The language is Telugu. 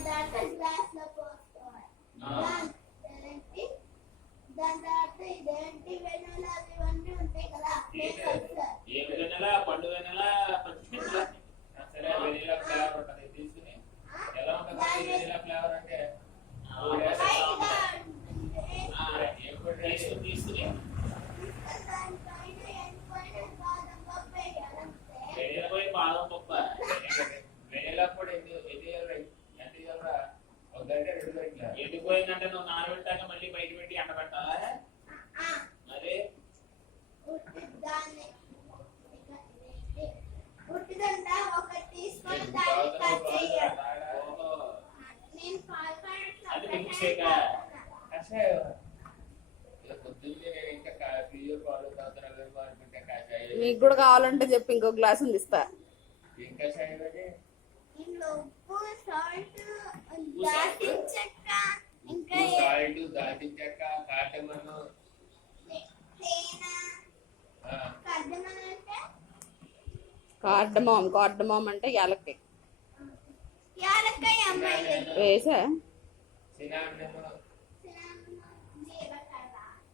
దాంట్లో గ్లాస్ లో పోసుకోవాలి. దాని తర్వాత ఇదేంటి వెనలా ఇవన్నీ ఉంటాయి కదా. ఏ వెనలా పండు వెనలా సరే వెనీలా ఫ్లేవర్ ఉంటుంది తీసుకుని ఎలా ఉంటుంది వెనీలా ఫ్లేవర్ అంటే తీసుకుని బాదం పప్పు వెనీలా కూడా ఎండిపోయిందంటే నువ్వు నానబెట్టాక మళ్ళీ బయట పెట్టి ఎండబెట్టాలా మరి మీకు కూడా కావాలంటే చెప్పి ఇంకో గ్లాస్ ఉంది ఇస్తా. ఇంకా దాల్చిన చెక్క కార్డమం అంటే యాలక్కాయ వేసా.